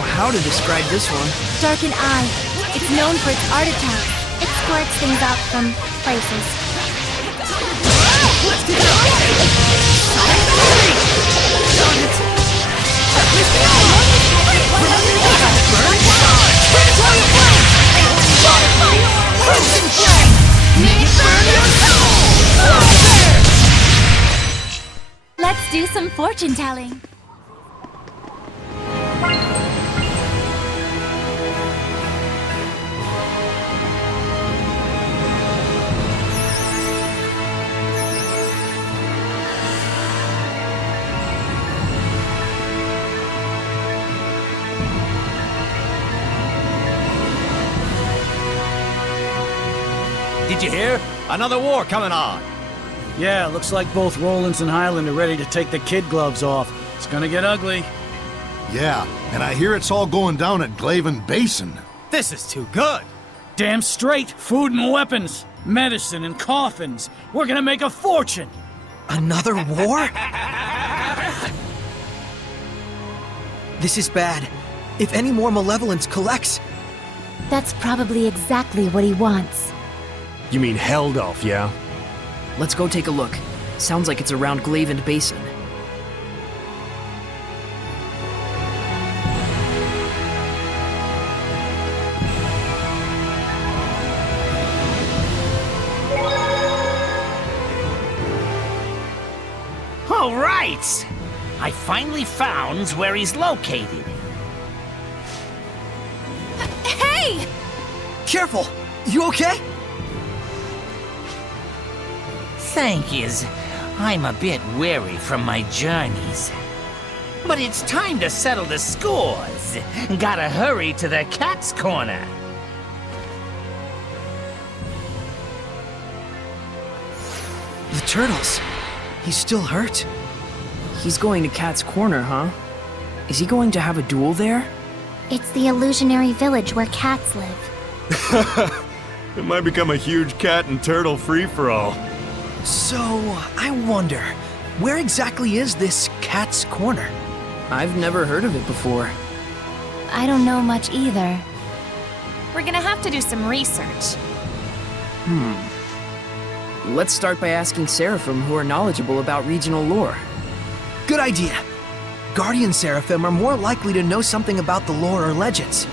know how to describe this one. Darkened Eye. It's known for its art attacks. It squirts things out from places. Let's get Let's do some fortune telling. Did you hear? Another war coming on. Yeah, looks like both Rollins and Highland are ready to take the kid gloves off. It's gonna get ugly. Yeah, and I hear it's all going down at Glaven Basin. This is too good. Damn straight! Food and weapons, medicine and coffins. We're gonna make a fortune! Another war? This is bad. If any more malevolence collects... That's probably exactly what he wants. You mean Heldolf, yeah? Let's go take a look. Sounds like it's around Glaven Basin. All right! I finally found where he's located. Hey! Careful! You okay? Thank yous. I'm a bit weary from my journeys. But it's time to settle the scores. Gotta hurry to the cat's corner. The turtles. He's still hurt. He's going to Cat's Corner, huh? Is he going to have a duel there? It's the illusionary village where cats live. It might become a huge cat and turtle free-for-all. So, I wonder, where exactly is this Cat's Corner? I've never heard of it before. I don't know much either. We're gonna have to do some research. Let's start by asking Seraphim who are knowledgeable about regional lore. Good idea. Guardian Seraphim are more likely to know something about the lore or legends.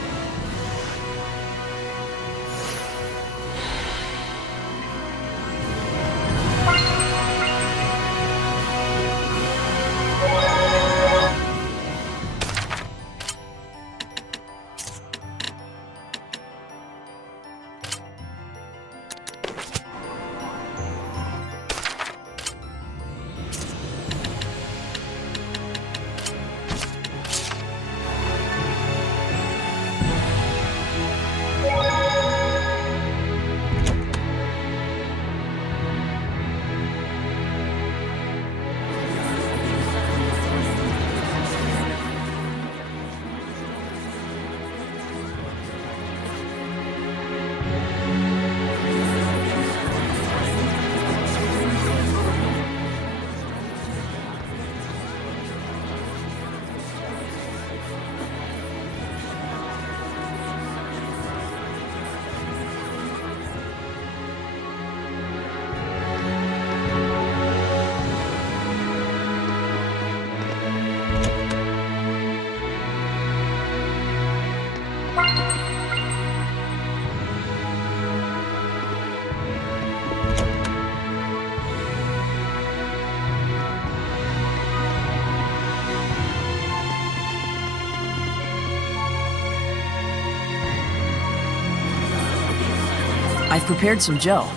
I've prepared some gel.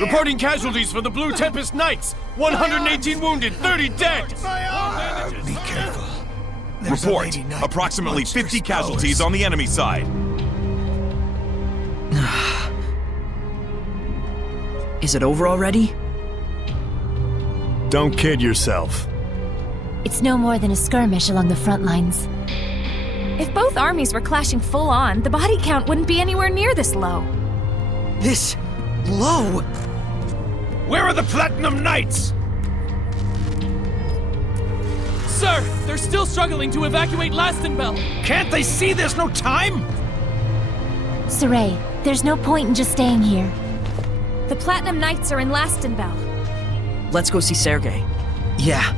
Reporting casualties for the Blue Tempest Knights. 118 wounded, 30 dead. Be careful. There's a Report. lady knight Approximately with monstrous 50 casualties powers. on the enemy side. Is it over already? Don't kid yourself. It's no more than a skirmish along the front lines. If both armies were clashing full on, the body count wouldn't be anywhere near this low. This low? Where are the Platinum Knights? Sir, they're still struggling to evacuate Lastenbell. Can't they see there's no time? Saray, there's no point in just staying here. The Platinum Knights are in Lastenbell. Let's go see Sergei. Yeah.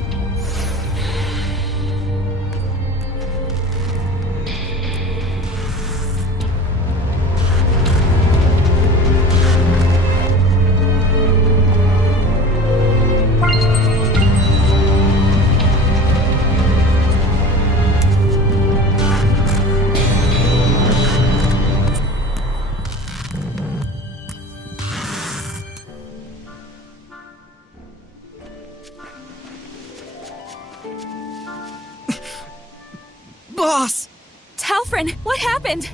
Boss! Talfrin, what happened?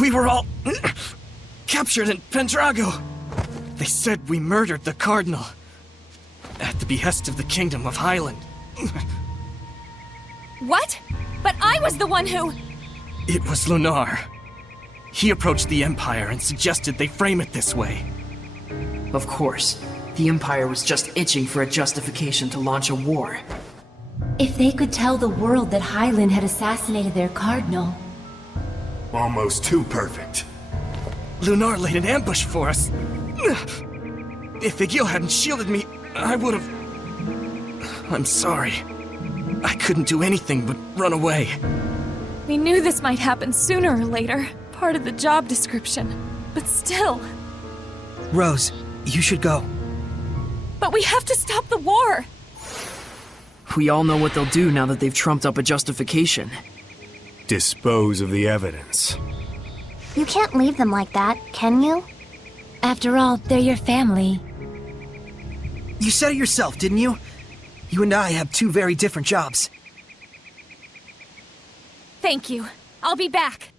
We were all captured in Pendrago. They said we murdered the Cardinal at the behest of the Kingdom of Highland. What? But I was the one who... It was Lunar. He approached the Empire and suggested they frame it this way. Of course, the Empire was just itching for a justification to launch a war. If they could tell the world that Highland had assassinated their cardinal... Almost too perfect. Lunar laid an ambush for us. If Igil hadn't shielded me, I would have... I'm sorry. I couldn't do anything but run away. We knew this might happen sooner or later. Part of the job description. But still. Rose, you should go. But we have to stop the war! We all know what they'll do now that they've trumped up a justification. Dispose of the evidence. You can't leave them like that, can you? After all, they're your family. You said it yourself, didn't you? You and I have two very different jobs. Thank you. I'll be back.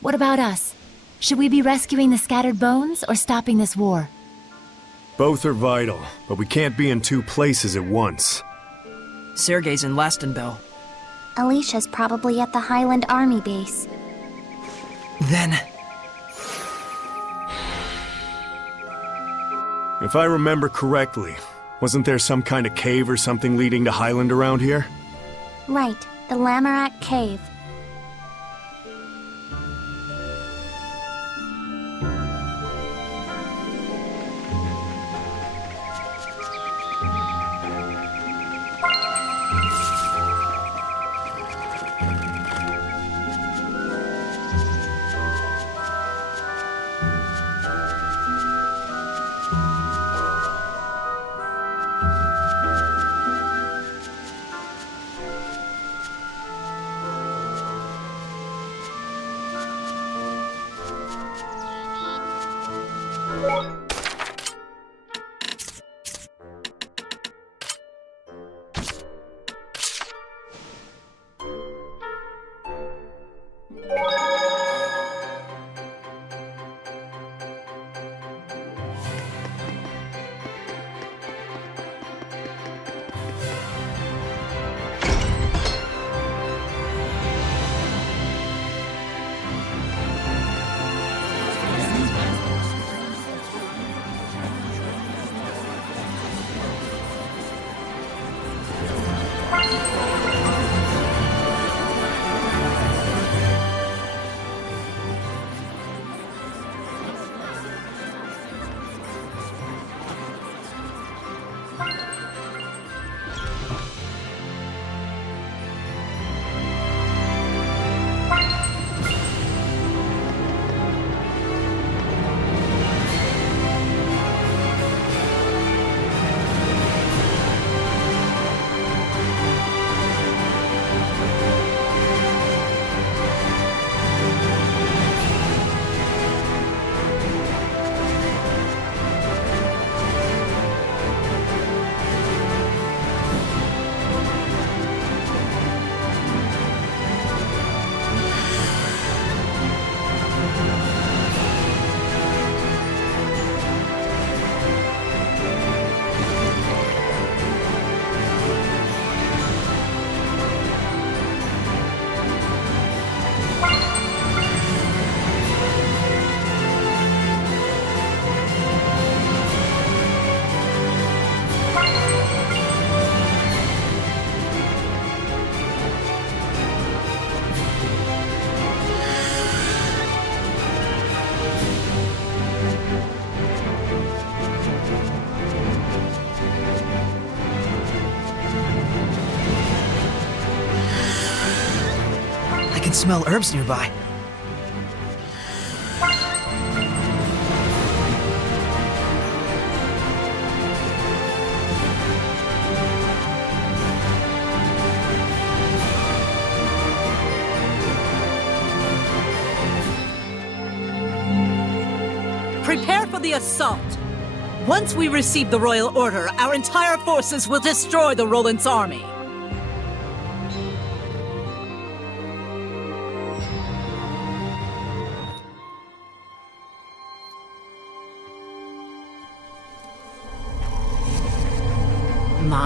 What about us? Should we be rescuing the scattered bones or stopping this war? Both are vital, but we can't be in two places at once. Sergei's in Lastenbell. Alisha's probably at the Highland Army base. Then... If I remember correctly, wasn't there some kind of cave or something leading to Highland around here? Right, the Lamorak Cave. can smell herbs nearby. Prepare for the assault. Once we receive the royal order, our entire forces will destroy the Roland's army.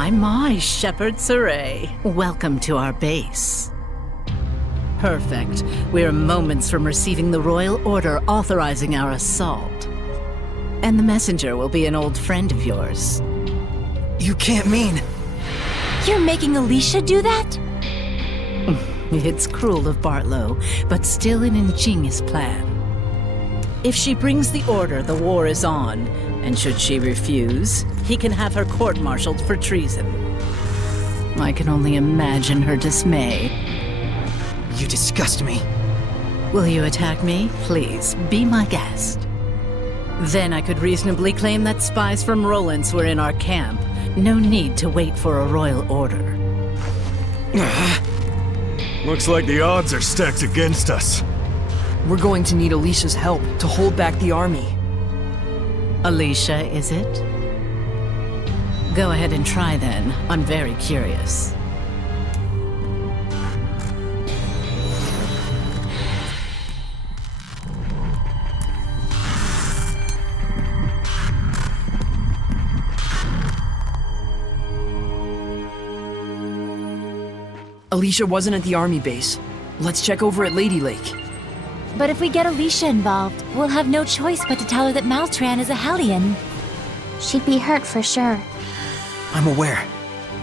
My, Shepherd Saray. Welcome to our base. Perfect. We're moments from receiving the royal order authorizing our assault. And the messenger will be an old friend of yours. You can't mean... You're making Alisha do that? It's cruel of Bartlow, but still an ingenious plan. If she brings the order, the war is on. And should she refuse, he can have her court-martialed for treason. I can only imagine her dismay. You disgust me. Will you attack me? Please, be my guest. Then I could reasonably claim that spies from Roland's were in our camp. No need to wait for a royal order. Looks like the odds are stacked against us. We're going to need Alisha's help to hold back the army. Alisha, is it? Go ahead and try then. I'm very curious. Alisha wasn't at the army base. Let's check over at Lady Lake. But if we get Alisha involved, we'll have no choice but to tell her that Maltran is a Hellion. She'd be hurt for sure. I'm aware,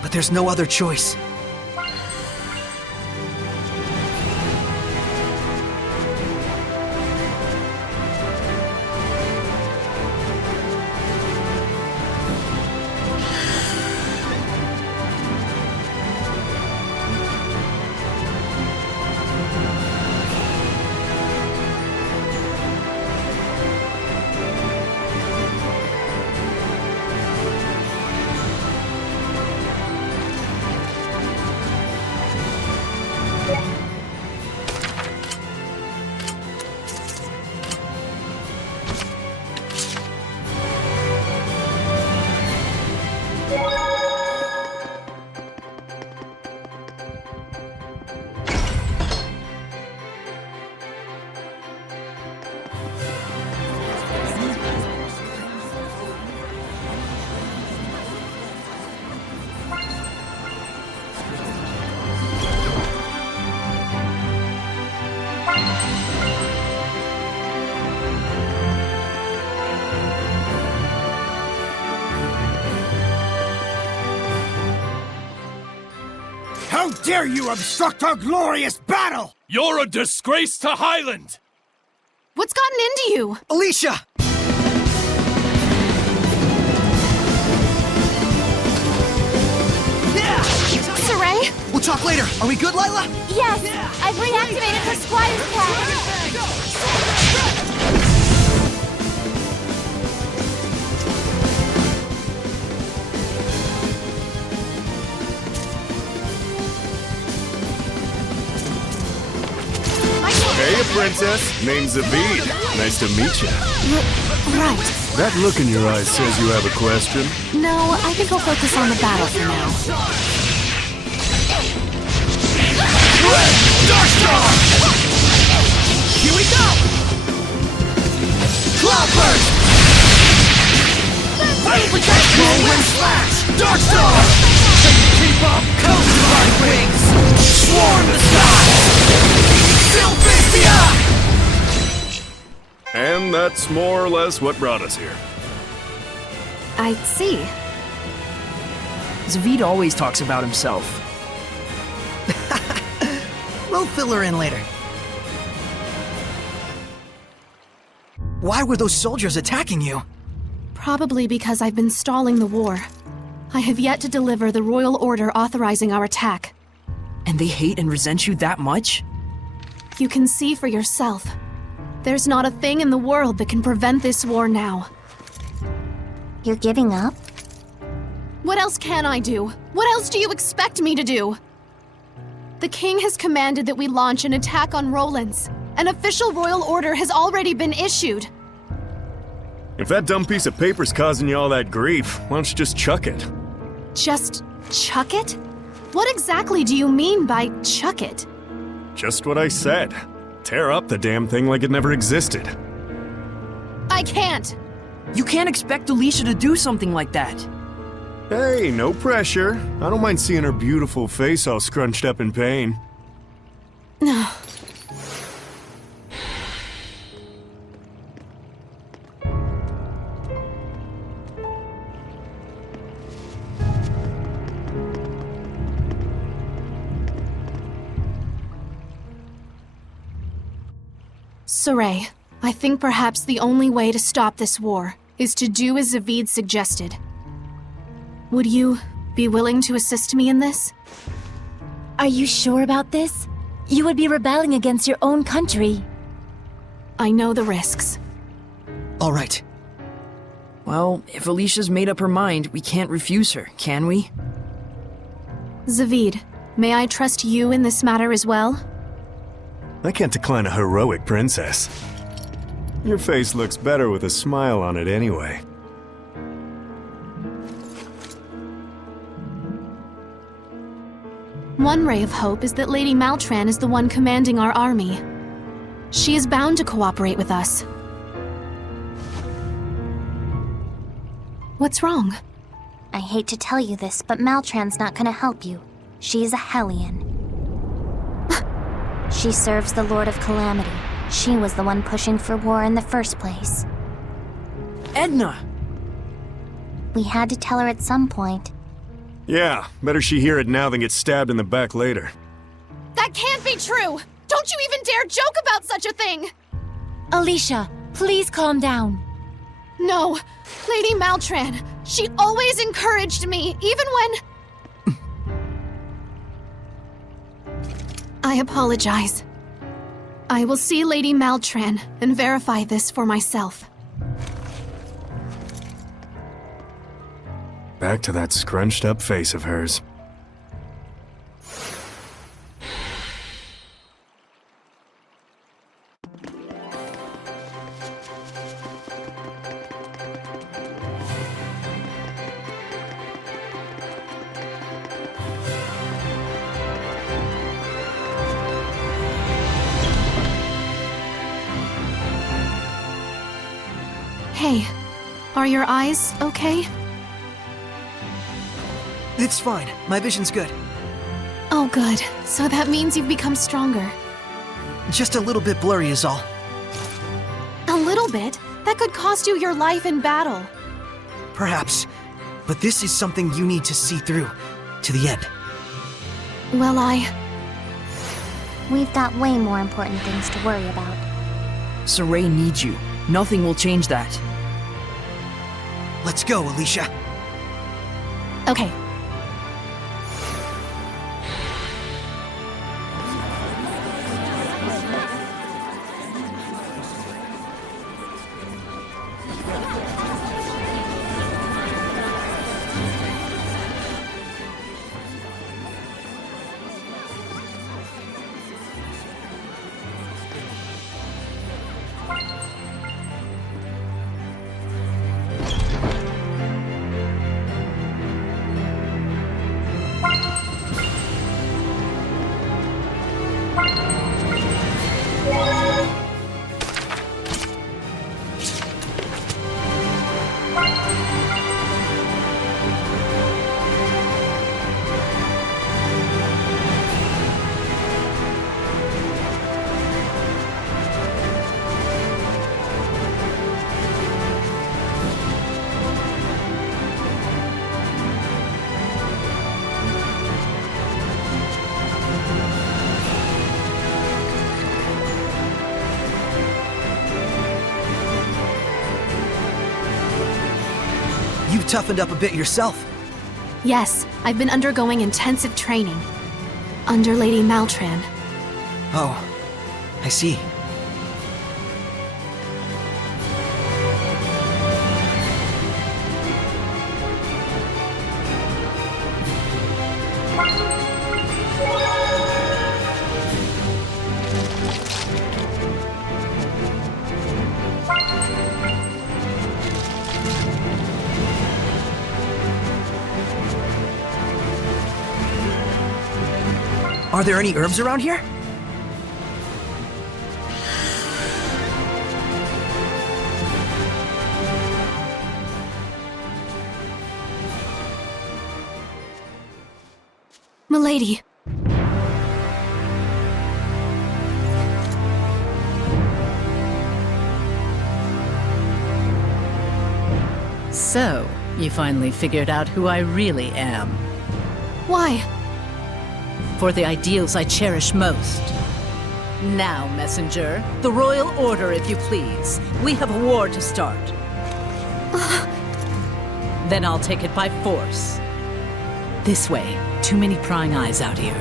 but there's no other choice. How dare you obstruct our glorious battle! You're a disgrace to Highland! What's gotten into you? Alisha! Saray? We'll talk later. Are we good, Lila? Yes! I've reactivated her Squire's pack! Hey, princess. Name's Zavid. Nice to meet you. Right. That look in your eyes says you have a question. No, I think I'll focus on the battle for now. Darkstar! Here we go! Cloudburst! Whirlwind Slash! Darkstar! Can you keep up? Coast Divine Wings! Swarm the skies! Sylvestia! And that's more or less what brought us here. I see. Zavid always talks about himself. We'll fill her in later. Why were those soldiers attacking you? Probably because I've been stalling the war. I have yet to deliver the royal order authorizing our attack. And they hate and resent you that much? You can see for yourself. There's not a thing in the world that can prevent this war now. You're giving up? What else can I do? What else do you expect me to do? The king has commanded that we launch an attack on Roland's. An official royal order has already been issued. If that dumb piece of paper's causing you all that grief, why don't you just chuck it? Just chuck it? What exactly do you mean by chuck it? Just what I said. Tear up the damn thing like it never existed. I can't! You can't expect Alisha to do something like that. Hey, no pressure. I don't mind seeing her beautiful face all scrunched up in pain. No. Saray, I think perhaps the only way to stop this war is to do as Zavid suggested. Would you be willing to assist me in this? Are you sure about this? You would be rebelling against your own country. I know the risks. All right. Well, if Alisha's made up her mind, we can't refuse her, can we? Zavid, may I trust you in this matter as well? I can't decline a heroic princess. Your face looks better with a smile on it anyway. One ray of hope is that Lady Maltran is the one commanding our army. She is bound to cooperate with us. What's wrong? I hate to tell you this, but Maltran's not gonna help you. She's a Hellion. She serves the Lord of Calamity. She was the one pushing for war in the first place. Edna! We had to tell her at some point. Yeah, better she hear it now than get stabbed in the back later. That can't be true! Don't you even dare joke about such a thing! Alisha, please calm down. No, Lady Maltran, she always encouraged me, even when... I apologize. I will see Lady Maltran and verify this for myself. Back to that scrunched up face of hers. Hey, are your eyes okay? It's fine. My vision's good. Oh good, so that means you've become stronger. Just a little bit blurry is all. A little bit? That could cost you your life in battle. Perhaps. But this is something you need to see through. To the end. Well, We've got way more important things to worry about. Saray needs you. Nothing will change that. Let's go, Alisha. Okay. You've toughened up a bit yourself. Yes, I've been undergoing intensive training. Under Lady Maltran. Oh, I see. Are there any herbs around here? Milady. So, you finally figured out who I really am. Why? For the ideals I cherish most. Now, messenger, the royal order, if you please. We have a war to start. Then I'll take it by force. This way. Too many prying eyes out here.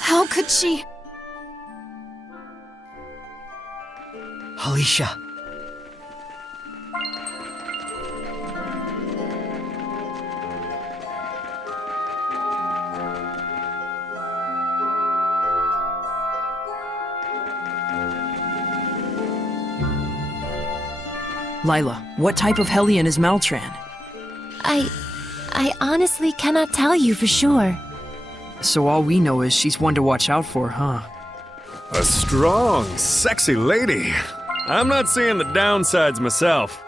How could she? Alisha. Lila, what type of Hellion is Maltran? I honestly cannot tell you for sure. So all we know is she's one to watch out for, huh? A strong, sexy lady. I'm not seeing the downsides myself.